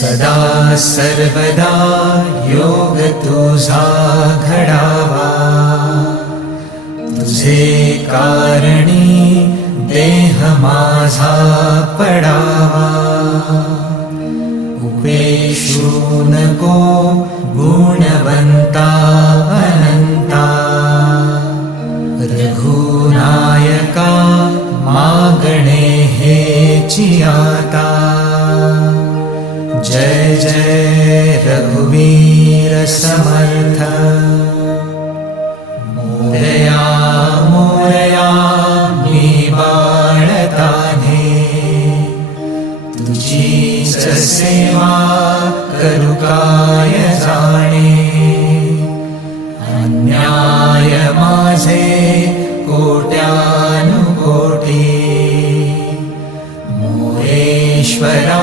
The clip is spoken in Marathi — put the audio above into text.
सदा सर्वदा योग तुझा घडावा, तुझे कारणी देह माझा पडावा. उपेशू नको गुणवंता अनंता, रघुनायका मागणे हेची आता. जय जय रघुवीर समर्थ. मोरया मोरया मी बाळताने, तुझीच सेवा करू काय जाणे. अन्याय माझे कोट्यानुकोटी, मोरेश्वरा